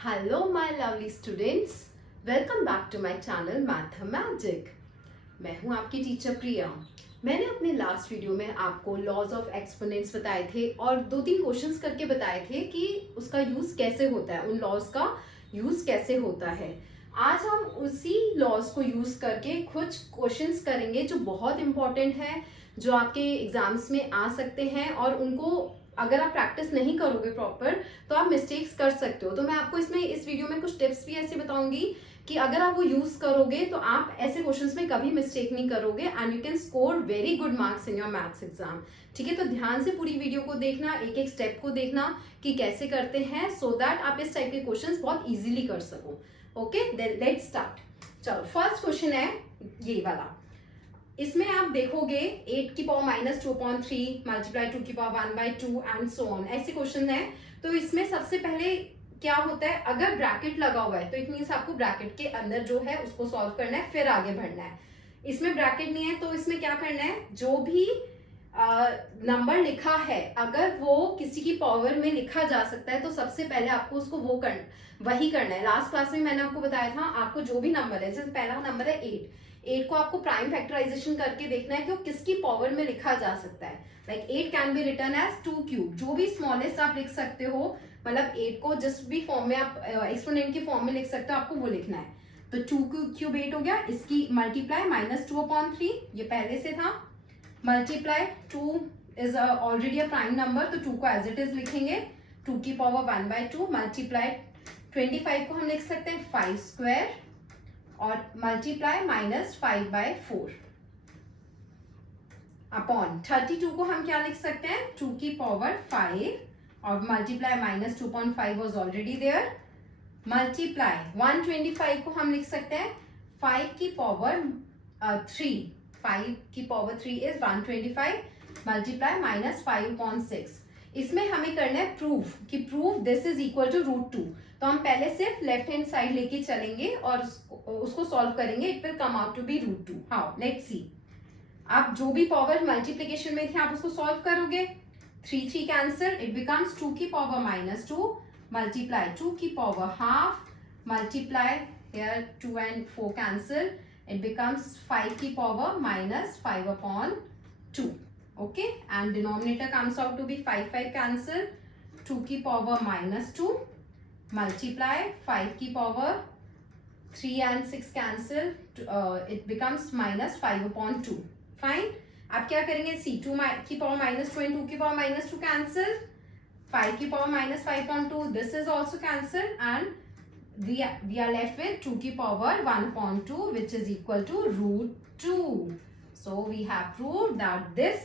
Hello my lovely students, welcome back to my channel mathematic. मैं हूं आपकी teacher प्रिया। मैंने अपने लास्ट वीडियो में आपको लॉज ऑफ एक्सपोनेंट्स बताए थे और 2-3 क्वेश्चंस करके बताए थे कि उसका यूज कैसे होता है, उन लॉज का यूज कैसे होता है। आज हम उसी लॉज को यूज करके कुछ क्वेश्चंस करेंगे जो बहुत इंपॉर्टेंट है, जो आपके एग्जाम्स में आ सकते हैं और उनको अगर आप प्रैक्टिस नहीं करोगे प्रॉपर तो आप मिस्टेक्स कर सकते हो। तो मैं आपको इसमें इस वीडियो में कुछ टिप्स भी ऐसे बताऊंगी कि अगर आप वो यूज करोगे तो आप ऐसे क्वेश्चंस में कभी मिस्टेक नहीं करोगे and you can score very good marks in your maths exam. ठीक है, तो ध्यान से पूरी वीडियो को देखना, एक एक स्टेप को देखना कि कैसे करते हैं, सो दैट आप इस टाइप के क्वेश्चंस बहुत इजीली कर सको। Okay, then let's start. चलो, फर्स्ट क्वेश्चन है ये वाला। इसमें आप देखोगे 8 की पावर माइनस 2/3 मल्टीप्लाई 2 की पावर 1/2 एंड सो ऑन, ऐसे क्वेश्चन है। तो इसमें सबसे पहले क्या होता है, अगर ब्रैकेट लगा हुआ है तो इट मीन्स आपको ब्रैकेट के अंदर जो है उसको सॉल्व करना है, फिर आगे बढ़ना है। इसमें ब्रैकेट नहीं है तो इसमें क्या करना है, जो भी नंबर लिखा है अगर वो किसी की पावर में लिखा जा सकता है तो सबसे पहले आपको उसको वही करना है। लास्ट क्लास में मैंने आपको बताया था, आपको जो भी नंबर है, जैसे पहला नंबर है 8 को आपको प्राइम फैक्टराइजेशन करके देखना है कि वो किसकी पावर में लिखा जा सकता है। Like 8 can be written as 2 cube, जो भी स्मॉलेस्ट आप लिख सकते हो, मतलब 8 को जिस भी फॉर्म में आप एक्सपोनेंट की फॉर्म में लिख सकते हो, आपको वो लिखना है। तो 2 क्यूब 8 हो गया, इसकी मल्टीप्लाई -2/3, ये पहले से था, multiply 2 is already a prime number तो 2 को एज इट इज लिखेंगे, 2 की पावर 1/2 मल्टीप्लाई 25 को हम लिख सकते हैं 5 स्क्वायर और मल्टीप्लाई -5/4 अपॉन 32 को हम क्या लिख सकते हैं, 2 की पावर 5 और multiply -2.5 was already there, multiply 125 को हम लिख सकते हैं 5 की पावर 3, 5 की पावर 3 इज 125 मल्टीप्लाई -5/6। इसमें हमें करना है प्रूफ कि proof this is equal to √2। तो हम पहले सिर्फ लेफ्ट हैंड साइड लेके चलेंगे और उसको सॉल्व करेंगे, it will come out to be √2। How, let's see. आप जो भी पावर मल्टीप्लिकेशन में थे आप उसको सॉल्व करोगे, 3 कैंसिल, इट बिकम्स 2 की पावर -2 मल्टीप्लाई 2 की power half multiply here 2 and 4 cancel, it becomes 5 की power -5/2. Okay, and denominator comes out to be 5 cancel, 2 की power -2 multiply 5 की power 3 and 6 cancel, it becomes -5/2. Fine. अब क्या करेंगे, C2 की power -2 and 2 की पावर -2 cancel, 5 की power -5/2, this is also cancel, and we are left with 2 की power 1/2 which is equal to √2. So we have proved that this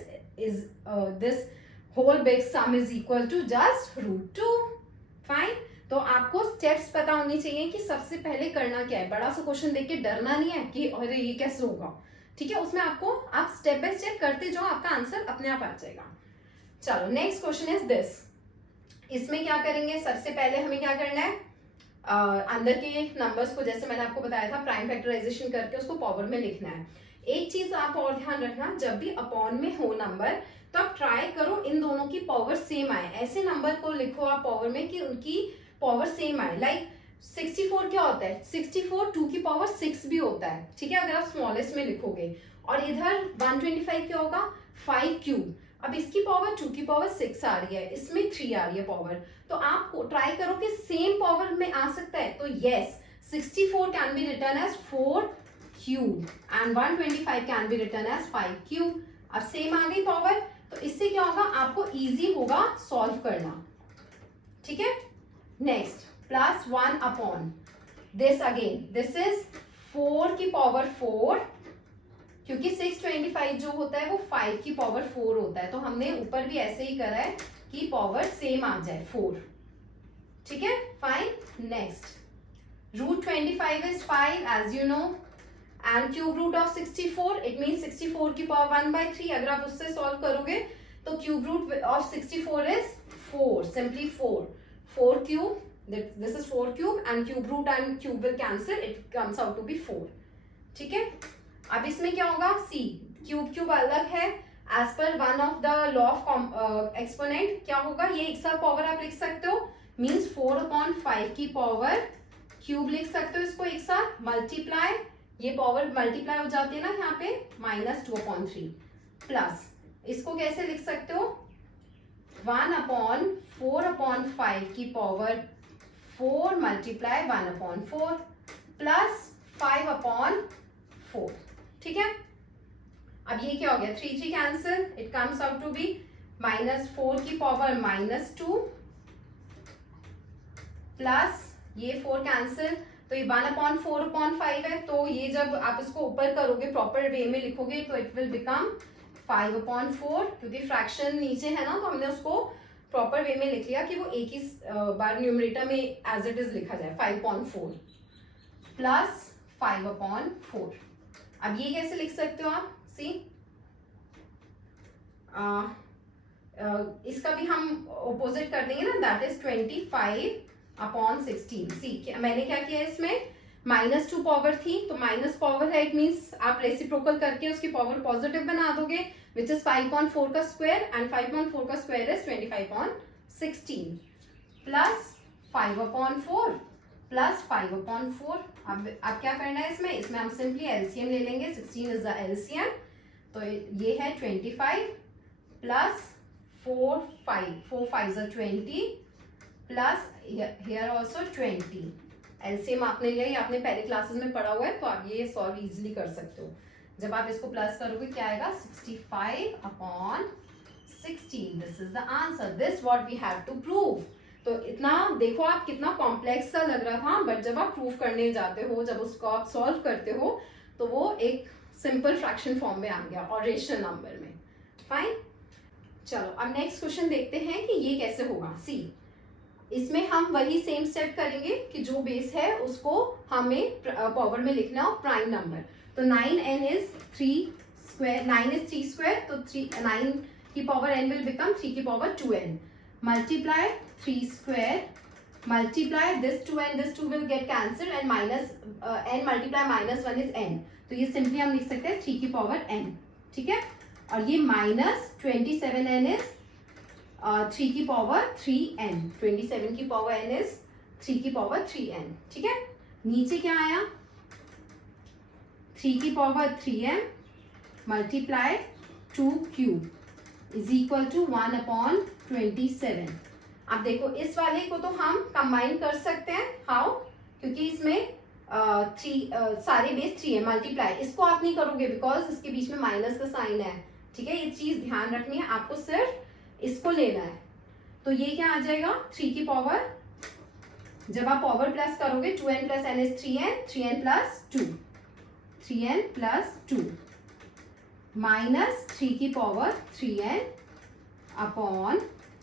whole big sum is equal to just √2. Fine. तो आपको steps पता होनी चाहिए कि सबसे पहले करना क्या है। बड़ा सा क्वेश्चन देख के डरना नहीं है कि अरे ये कैसे होगा। ठीक है, उसमें आपको आप स्टेप बाय स्टेप करते जाओ, आपका आंसर अपने आप आ जाएगा। चलो, नेक्स्ट क्वेश्चन इज दिस। इसमें क्या करेंगे, सबसे पहले हमें क्या करना है, अंदर के नंबर्स को जैसे मैंने आपको बताया था प्राइम फैक्टराइजेशन करके उसको पावर में लिखना है। एक चीज आप और ध्यान रखना, जब भी अपॉन में हो नंबर तो आप ट्राई करो इन दोनों की पावर सेम आए। ऐसे नंबर को लिखो आप पावर में कि उनकी पावर सेम आए। लाइक 64 क्या होता है, 64 2 की पावर 6 भी होता है। ठीक है, अगर आप स्मॉलेस्ट में लिखोगे, और इधर 125 क्या होगा, 5 क्यूब। अब इसकी पावर 2 की पावर 6 आ रही है, इसमें 3 आ रही है पावर, तो आप ट्राई करो कि सेम पावर में आ सकता है। तो yes, 64 can be written as 4 cube and 125 can be written as 5 cube. अब सेम आ गई पावर, तो इससे क्या होगा, आपको इजी होगा सॉल्व करना। ठीक है, next +1 upon this, again this is 4 की पावर 4, क्योंकि 625 जो होता है वो 5 की पावर 4 होता है, तो हमने ऊपर भी ऐसे ही करा है कि पावर सेम आ जाए 4। ठीक है, fine. Next, √25 is 5 as you know, and cube root of 64 it mean 64 की पावर 1/3। अगर आप उससे सॉल्व करोगे तो cube root of 64 is 4, simply 4 cube, this is 4 cube and cube root and cube will cancel, it comes out to be 4। ठीक है, अब इसमें क्या होगा, सी क्यूब अलग है, एज पर one of the law of exponent क्या होगा, ये एक साथ पावर आप लिख सकते हो, मीन्स 4/5 की पावर क्यूब लिख सकते हो इसको एक साथ, मल्टीप्लाई, ये पावर मल्टीप्लाई हो जाती है ना यहाँ पे, -2/3 प्लस इसको कैसे लिख सकते हो, 1/4/5 की पावर 4 मल्टीप्लाई 1/4 प्लस 5/4, ठीक है। अब ये क्या हो गया, 3 3 cancel, it comes out to be -4 की पावर -2 प्लस ये 4 कैंसिल, तो ये 1/4/5 है, तो ये जब आप इसको ऊपर करोगे प्रॉपर वे में लिखोगे तो इट विल बिकम 5/4, क्योंकि फ्रैक्शन नीचे है ना तो हमने उसको प्रॉपर वे में लिख लिया कि वो एक ही बार न्यूमरेटर में एज इट इज लिखा जाए, 5/4 प्लस 5/4। अब ये कैसे लिख सकते हो आप, सी इसका भी हम ऑपोजिट कर देंगे ना, दैट इज 25/16। सी मैंने क्या किया इसमें, -2 पावर थी तो माइनस पावर है, इट मीन्स आप रेसिप्रोकल करके उसकी पावर पॉजिटिव बना दोगे, विच इज 5/4 का स्क्वायर, एंड 5/4 का स्क्वायर इज 25/16 प्लस 5/4 प्लस 5/4। अब क्या करना है इसमें हम सिंपली एलसीएम ले लेंगे, 16 इज द एलसीएम, तो ये है 25 plus 4 5 is 20 plus here also 20। LCM आपने लिया, ये आपने पहले क्लासेस में पढ़ा हुआ है, तो आप ये सॉल्व इजीली कर सकते हो। जब आप इसको प्लस करोगे क्या आएगा, 65/16। This is the answer, this what we have to prove. तो इतना देखो आप कितना कॉम्प्लेक्स सा लग रहा था, बट जब आप प्रूव करने जाते हो, जब उसको आप सॉल्व करते हो तो वो एक सिंपल फ्रैक्शन फॉर्म में आ गया और रेशनल नंबर में। फाइन, चलो अब नेक्स्ट क्वेश्चन देखते हैं कि ये कैसे होगा। सी इसमें हम वही सेम स्टेप करेंगे कि जो बेस है उसको हमें पावर में लिखना हो प्राइम नंबर। तो 9n is 3 square, 9 is 3 square, तो 9 की पावर n विल बिकम 3 की power 2n multiply 3 square multiply this 2n, this 2 will get cancel, and minus n multiply -1 is n, तो ये सिंपली हम लिख सकते हैं 3 की पावर n, ठीक है। और ये -27n इज 3 की पावर 3n, 27 की पावर n इज 3 की पावर 3n, ठीक है। नीचे क्या आया, 3 की power 3m multiply 2 cube is equal to 1/27। अब देखो इस वाले को तो हम कंबाइन कर सकते हैं, हाउ, क्योंकि इसमें सारे बेस 3 है, मल्टीप्लाई इसको आप नहीं करोगे बिकॉज इसके बीच में माइनस का साइन है, ठीक है। ये चीज ध्यान रखनी है, आपको सिर्फ इसको लेना है। तो ये क्या आ जाएगा, 3 की पावर, जब आप पावर प्लस करोगे 2n plus n is 3n plus 2, 3n plus 2 minus 3 की पावर 3n अपॉन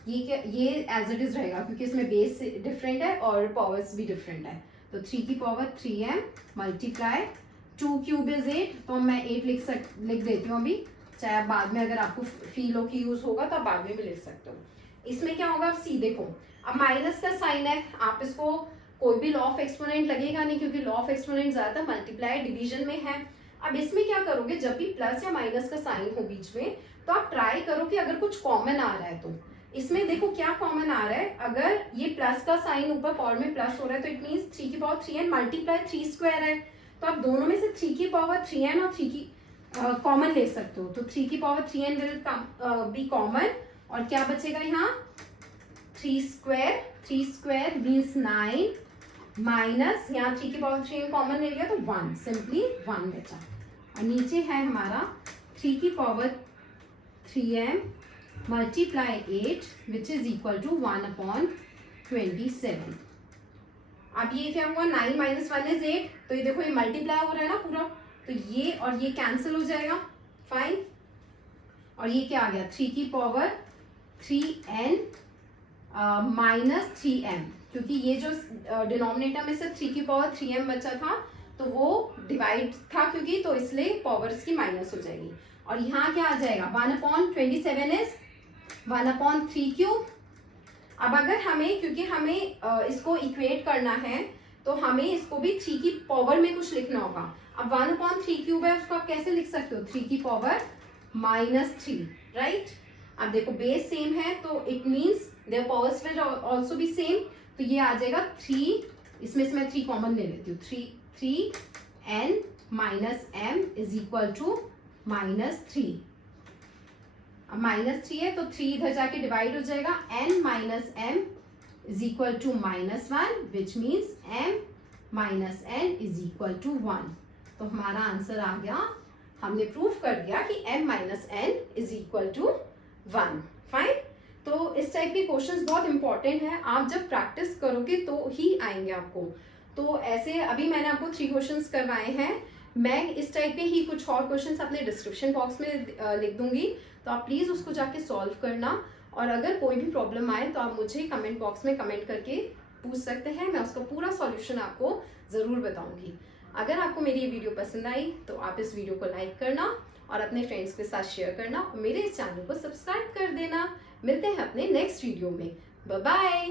ये एज इट इज रहेगा क्योंकि इसमें बेस डिफरेंट है और पावर्स भी डिफरेंट है। तो 3 की power 3m multiply 2 cube is 8, तो मैं 8 लिख देती हूँ अभी, चाहे आप बाद में अगर आपको फील हो कि यूज होगा तो आप बाद में भी लिख सकते हो। इसमें क्या होगा, अब सी देखो, अब माइनस का साइन है, आप इसको कोई भी लॉ ऑफ एक्सपोनेंट लगेगा नहीं क्योंकि लॉ ऑफ एक्सपोनेंट ज्यादातर मल्टीप्लाई डिवीजन में है। अब इसमें क्या करोगे, जब भी प्लस या माइनस का साइन हो बीच में तो आप ट्राई करो कि अगर कुछ कॉमन आ रहा है तो इसमें देखो क्या कॉमन आ रहा है, अगर ये प्लस का साइन ऊपर पावर में प्लस हो रहा है तो इट मीन्स 3 की पावर 3n मल्टीप्लाई 3 स्क्वायर है, तो आप दोनों में से 3 की पावर 3n और 3 की कॉमन ले सकते हो। तो 3 की power 3n will be common, और क्या बचेगा यहाँ 3 स्क्वायर मीन्स 9 माइनस यहाँ 3 की पावर 3n कॉमन ले लिया तो 1, सिंपली 1 बचा। और नीचे है हमारा 3 की power 3m multiply 8 which is equal to 1/27। अब ये क्या हुआ, 9 माइनस 1 इज 8, तो ये देखो ये मल्टीप्लाई हो रहा है ना पूरा, तो ये और ये कैंसिल हो जाएगा, फाइन। और ये क्या आ गया, 3 की पावर 3n माइनस 3m, क्योंकि ये जो डिनोमिनेटर में से 3 की पावर 3m बचा था तो वो डिवाइड था क्योंकि, तो इसलिए पावर्स की माइनस हो जाएगी। और यहाँ क्या आ जाएगा, 1/27 इज 1/3 क्यूब। अब अगर हमें, क्योंकि हमें इसको इक्वेट करना है तो हमें इसको भी 3 की पावर में कुछ लिखना होगा। अब 1/3 क्यूब है, उसको आप कैसे लिख सकते हो, 3 की पावर -3, राइट। अब देखो बेस सेम है तो it means there powers will also be same, तो ये आ जाएगा 3, इसमें से मैं 3 कॉमन ले लेती हूँ, 3n minus m is equal to -3। अब -3 है तो 3 इधर जाके डिवाइड हो जाएगा, n minus m is equal to -1 which means m minus n is equal to 1। तो हमारा आंसर आ गया, हमने प्रूफ कर दिया कि m minus n is equal to 1। Fine. तो इस टाइप के क्वेश्चंस बहुत इंपॉर्टेंट है, आप जब प्रैक्टिस करोगे तो ही आएंगे आपको। तो ऐसे अभी मैंने आपको 3 क्वेश्चंस करवाए हैं, मैं इस टाइप के ही कुछ और क्वेश्चंस अपने डिस्क्रिप्शन बॉक्स में लिख दूंगी, तो आप प्लीज उसको जाके सॉल्व करना। और अगर कोई भी प्रॉब्लम आए तो आप मुझे कमेंट बॉक्स में कमेंट करके पूछ सकते हैं, मैं उसका पूरा सॉल्यूशन आपको जरूर बताऊंगी। अगर आपको मेरी ये वीडियो पसंद आई तो आप इस वीडियो को लाइक करना और अपने फ्रेंड्स के साथ शेयर करना और मेरे इस चैनल को सब्सक्राइब कर देना। मिलते हैं अपने नेक्स्ट वीडियो में, बाय बाय।